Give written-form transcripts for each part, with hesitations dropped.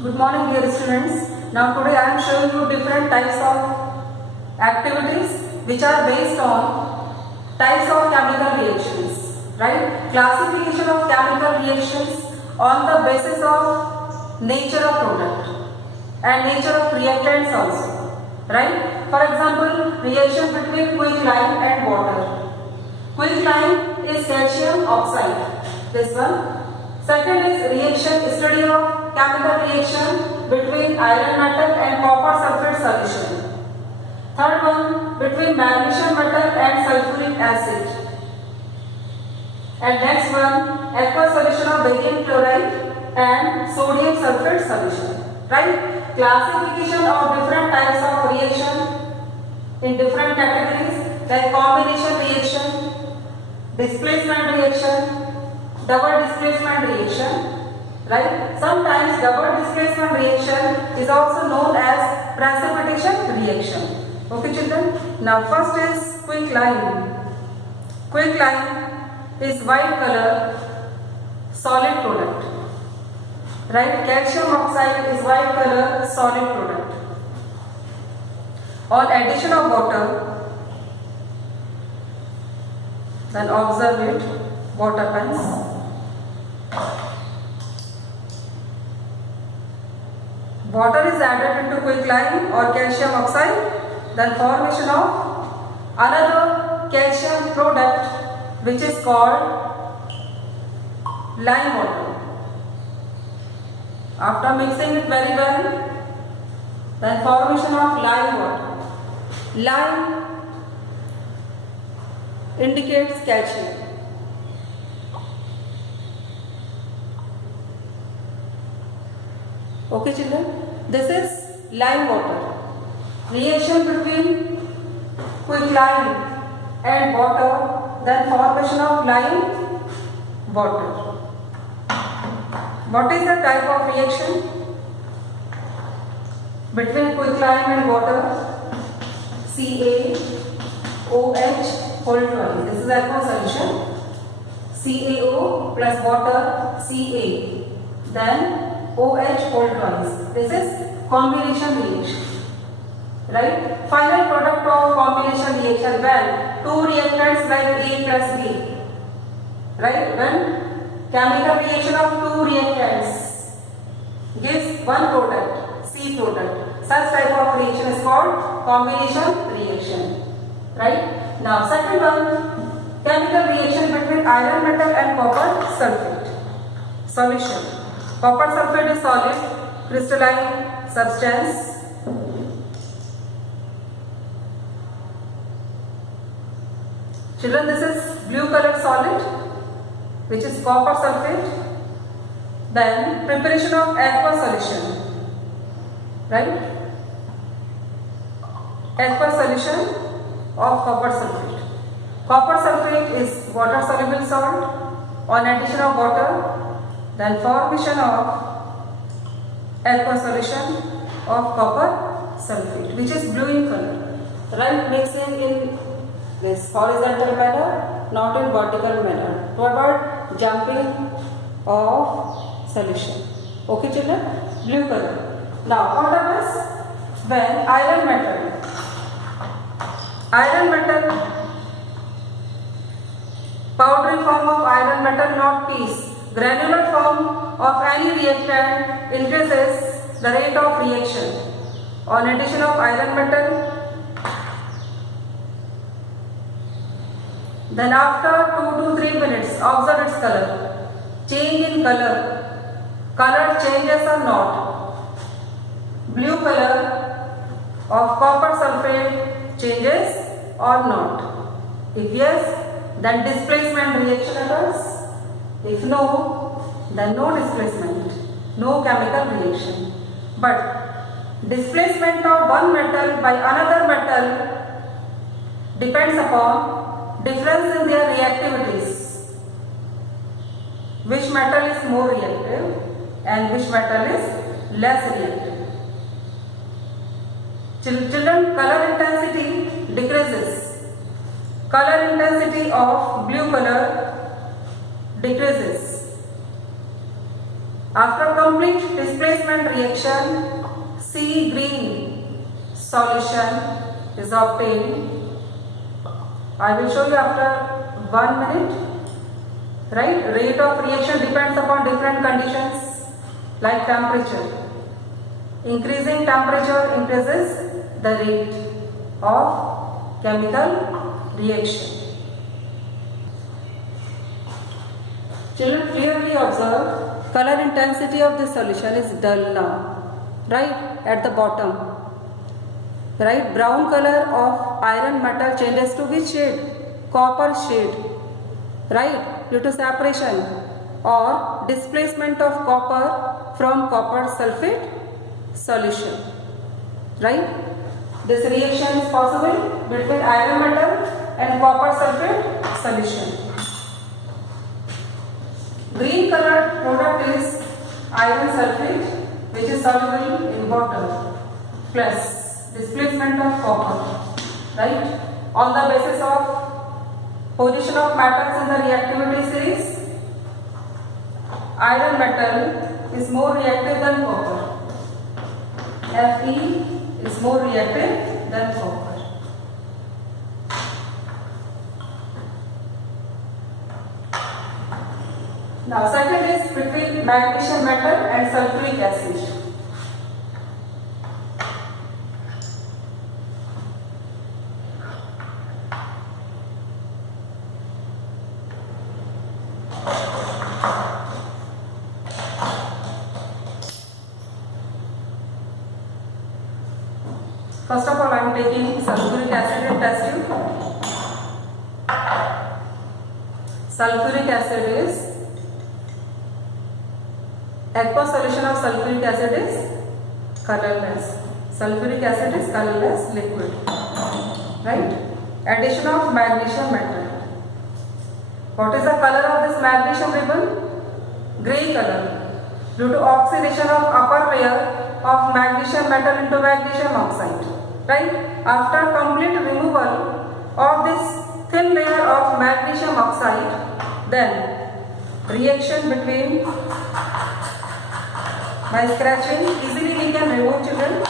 Good morning dear students. Now today I am showing you different types of activities which are based on types of chemical reactions. Right? Classification of chemical reactions on the basis of nature of product and nature of reactants also. Right? For example, reaction between quicklime and water. Quicklime is calcium oxide. This one. Second is reaction, study of chemical reaction between iron metal and copper sulfate solution. Third one, between magnesium metal and sulfuric acid. And next one, aqueous solution of barium chloride and sodium sulfate solution. Right? Classification of different types of reaction in different categories like combination reaction, displacement reaction, double displacement reaction, right? Sometimes double displacement reaction is also known as precipitation reaction. Okay children? Now first is quicklime. Quicklime is white color solid product. Right? Calcium oxide is white color solid product. On addition of water, then observe it, what happens. Water is added into quicklime or calcium oxide, then formation of another calcium product which is called lime water. After mixing it very well, then formation of lime water. Lime indicates calcium. Okay children, this is lime water. Reaction between quicklime and water, then formation of lime water. What is the type of reaction between quicklime and water? CaOH whole twice. This is aqueous solution. CaO plus water Ca. Then OH whole twice. This is combination reaction. Right? Final product of combination reaction when two reactants like A plus B. Right? When chemical reaction of two reactants gives one product, C product. Such type of reaction is called combination reaction. Right? Now second one, chemical reaction between iron metal and copper sulfate solution. Copper sulfate is solid, crystalline substance. Children, this is blue colored solid, which is copper sulfate. Then preparation of aqueous solution, right? Aqueous solution of copper sulfate. Copper sulfate is water soluble salt. On addition of water, then formation of aqueous solution of copper sulfate, which is blue in color. Right? Mixing in this horizontal manner, not in vertical manner, to avoid jumping of solution. Okay children? Blue color. Now what happens when iron metal, powdery form of iron metal, not piece, granular form of any reactant increases the rate of reaction. On addition of iron metal, then after 2 to 3 minutes, observe its color. Change in color. Color changes or not. Blue color of copper sulfate changes or not. If yes, then displacement reaction occurs. If no, then no displacement, no chemical reaction. But displacement of one metal by another metal depends upon difference in their reactivities. Which metal is more reactive and which metal is less reactive. Children, color intensity decreases. Color intensity of blue color decreases. After complete complete displacement reaction, C green solution is obtained. I will show you after 1 minute. Right? Rate of reaction depends upon different conditions like temperature. Increasing temperature increases the rate of chemical reaction. Children, clearly observe, color intensity of this solution is dull now, right, at the bottom, right. Brown color of iron metal changes to which shade? Copper shade, right, due to separation or displacement of copper from copper sulfate solution, right. This reaction is possible between iron metal and copper sulfate solution. Green colored product is iron sulfate, which is soluble in water, plus displacement of copper, right? On the basis of position of metals in the reactivity series, iron metal is more reactive than copper. Fe is more reactive than copper. Now, second is between magnesium metal and sulfuric acid. First of all, I am taking sulfuric acid and test tube. Sulfuric acid is aqueous solution of sulfuric acid is colorless. Sulfuric acid is colorless liquid, right? Addition of magnesium metal. What is the color of this magnesium ribbon? Grey color, due to oxidation of upper layer of magnesium metal into magnesium oxide, right? After complete removal of this thin layer of magnesium oxide, then reaction between, by scratching, easily we can remove, children,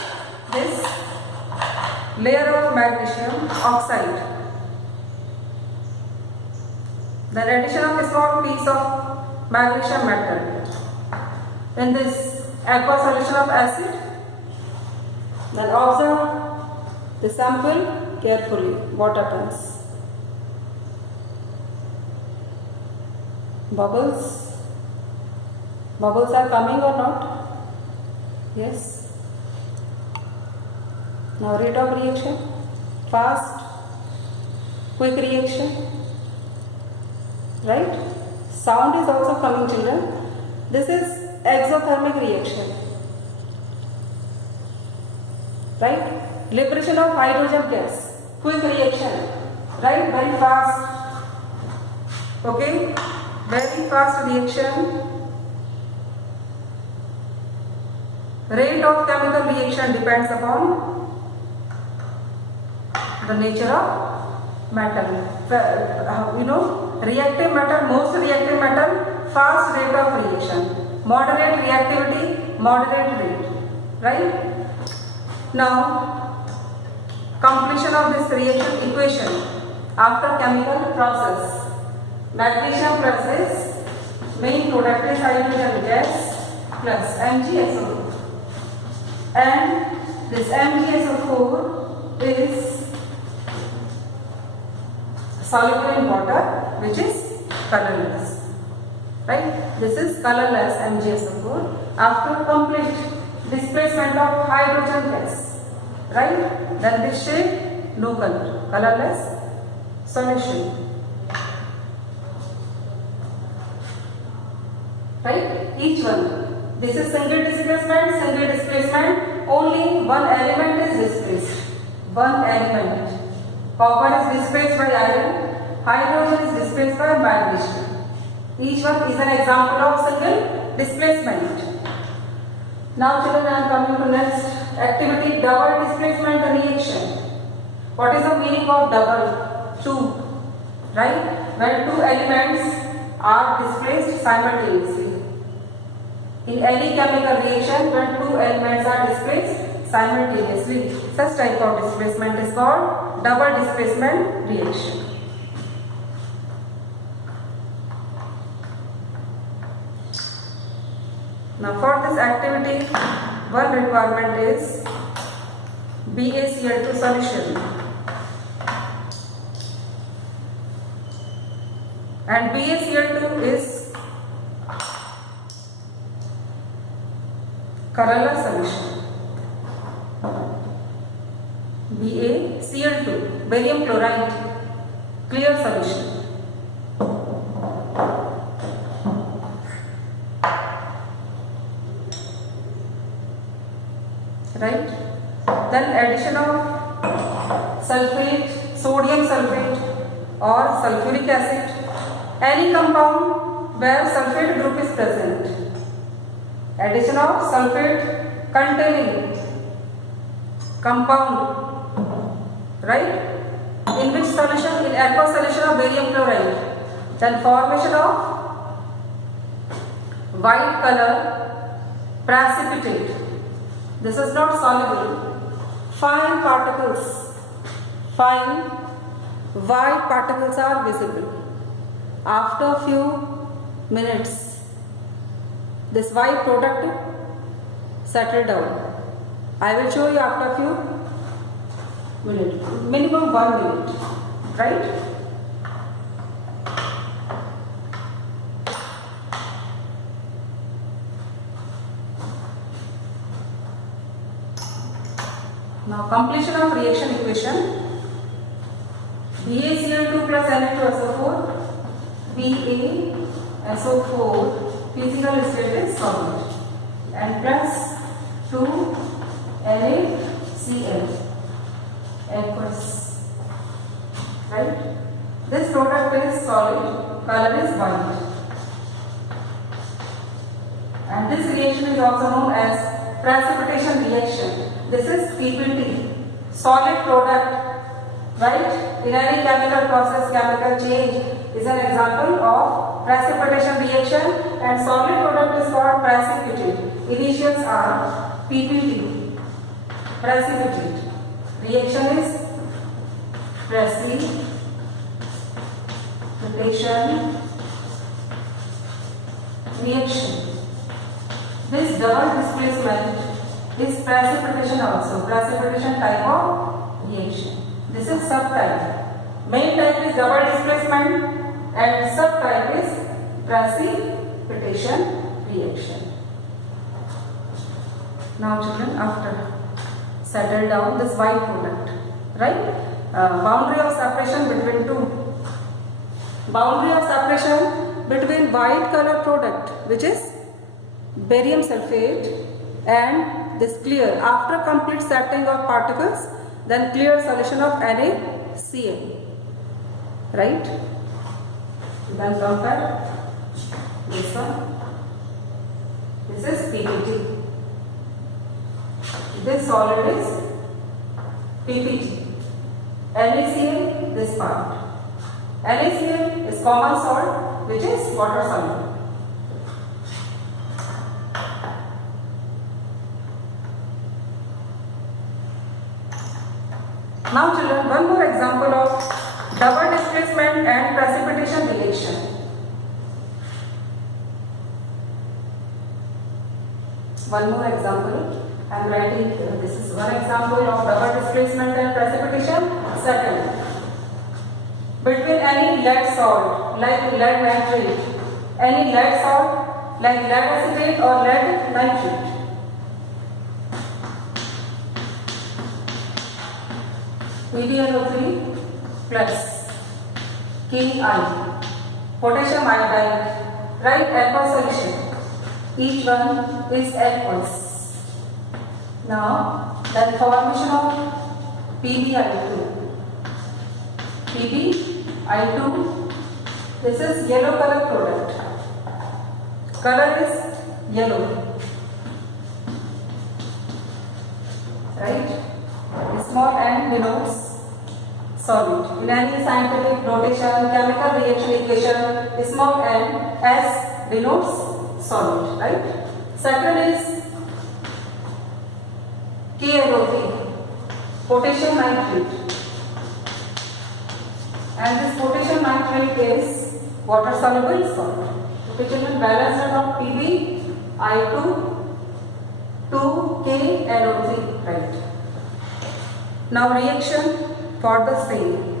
this layer of magnesium oxide. Then addition of a small piece of magnesium metal in this aqueous solution of acid. Then observe the sample carefully. What happens? Bubbles. Bubbles are coming or not? Yes. Now rate of reaction, fast, quick reaction, right? Sound is also coming, children. This is exothermic reaction, right? Liberation of hydrogen gas, quick reaction, right? Very fast, okay? Very fast reaction. Rate of chemical reaction depends upon the nature of metal. Reactive metal, most reactive metal, fast rate of reaction. Moderate reactivity, moderate rate, right? Now, completion of this reaction equation after chemical process. Magnesium plus this main product is hydrogen gas plus MgSO4. And this MgSO4 is soluble in water, which is colorless, right? This is colorless MgSO4 after complete displacement of hydrogen gas, right? Then this shade, no color, colorless solution, right? Each one. This is single displacement, only one element is displaced. One element. Copper is displaced by iron, hydrogen is displaced by magnesium. Each one is an example of single displacement. Now children, I am coming to next activity, double displacement reaction. What is the meaning of double? Two, right? When two elements are displaced simultaneously. in any chemical reaction when two elements are displaced simultaneously. Such type of displacement is called double displacement reaction. Now for this activity, one requirement is BaCl2 solution, and BaCl2 is colorless solution. BaCl2, barium chloride, clear solution. Right? Then addition of sulfate, sodium sulfate or sulfuric acid, any compound where sulfate group is present. Addition of sulfate containing compound, right? In which solution? In aqueous solution of barium chloride. Then formation of white color precipitate. This is not soluble. Fine particles, fine white particles are visible. After few minutes, this white product settle down. I will show you after few minutes, minimum 1 minute, right? Now completion of reaction equation. BaCl2 plus Na2SO4, BaSO4 physical state is solid, and plus 2 NaCl aqueous, right? This product is solid, color is white, and this reaction is also known as precipitation reaction. This is PPT, solid product, right? In any chemical process, chemical change is an example of precipitation reaction, and solid product is called precipitate. Initials are PPT, precipitate. Reaction is precipitation reaction. This double displacement is precipitation also, precipitation type of reaction. This is subtype. Main type is double displacement and subtype is precipitation reaction. Now children, after settle down this white product, right? Boundary of separation between two. Boundary of separation between white color product, which is barium sulfate, and this clear. After complete setting of particles, then clear solution of NaCl, right? Then compare this one. This is PPT. This solid is PPT. NaCl, this part. NaCl is common salt, which is water soluble. Now children, one more example of double displacement and precipitation reaction. One more example. I am writing here. This is one example of double displacement and precipitation. Second, between any lead salt like lead nitrate, any lead salt like lead acetate or lead nitrate. PbNO3 plus Ki, potassium iodide, right, aqueous solution. Each one is aqueous. Now, the formation of PbI2. PbI2, this is yellow color product. Color is yellow, right? Small n denotes solid. In any scientific notation, chemical reaction equation, small n, S denotes solid, right? Second is KLO3, potassium nitrate. And this potassium nitrate is water soluble salt. Okay children, balance of PbI2 2KLO3, right. Now reaction for the same.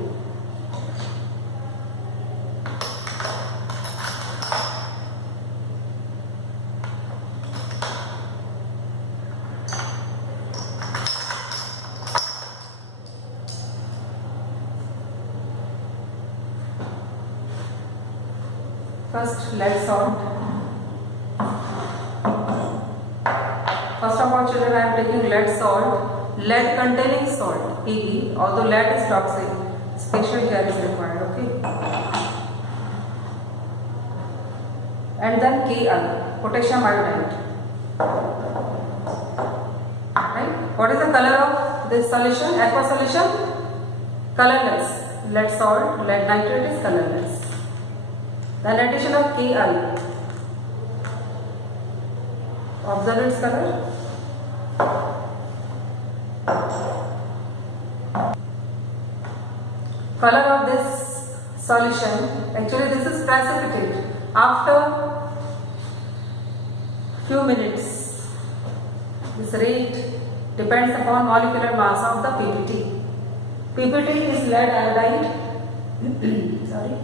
First, lead salt. First of all, children, I am taking lead salt, lead containing salt, Pb. Although lead is toxic, special care is required. Okay. And then Ki, potassium iodide. Right? What is the color of this solution? Aqua solution? Colorless. Lead salt, lead nitrate is colorless. Then addition of Ki. Observe its color. Color of this solution, actually this is precipitate. After few minutes, this rate depends upon molecular mass of the PPT. PPT is lead iodide. Sorry.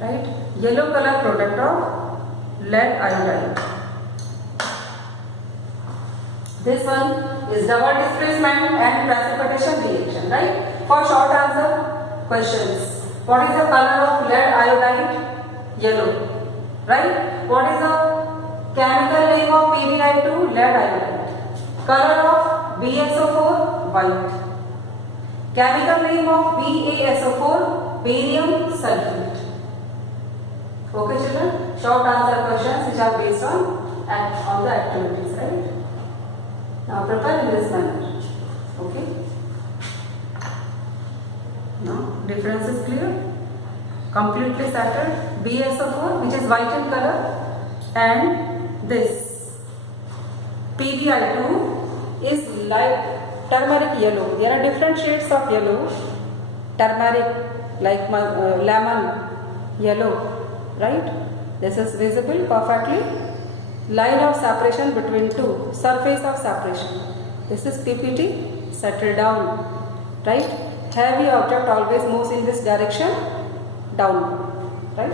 Right, yellow color product of lead iodide. This one is double displacement and precipitation reaction, right? For short answer questions, what is the color of lead iodide? Yellow, right? What is the chemical name of PbI2? Lead iodide. Color of BaSO4? White. Chemical name of BaSO4? Barium sulfate. Okay children, short answer questions which are based on the activities, right? Now prepare in this manner. Okay. Now difference is clear. Completely settled. BaSO4, which is white in color, and this PbI2 is light turmeric yellow. There are different shades of yellow. Turmeric, like lemon yellow. Right? This is visible perfectly. Line of separation between two. Surface of separation. This is PPT. Settle down. Right? Heavy object always moves in this direction. Down. Right?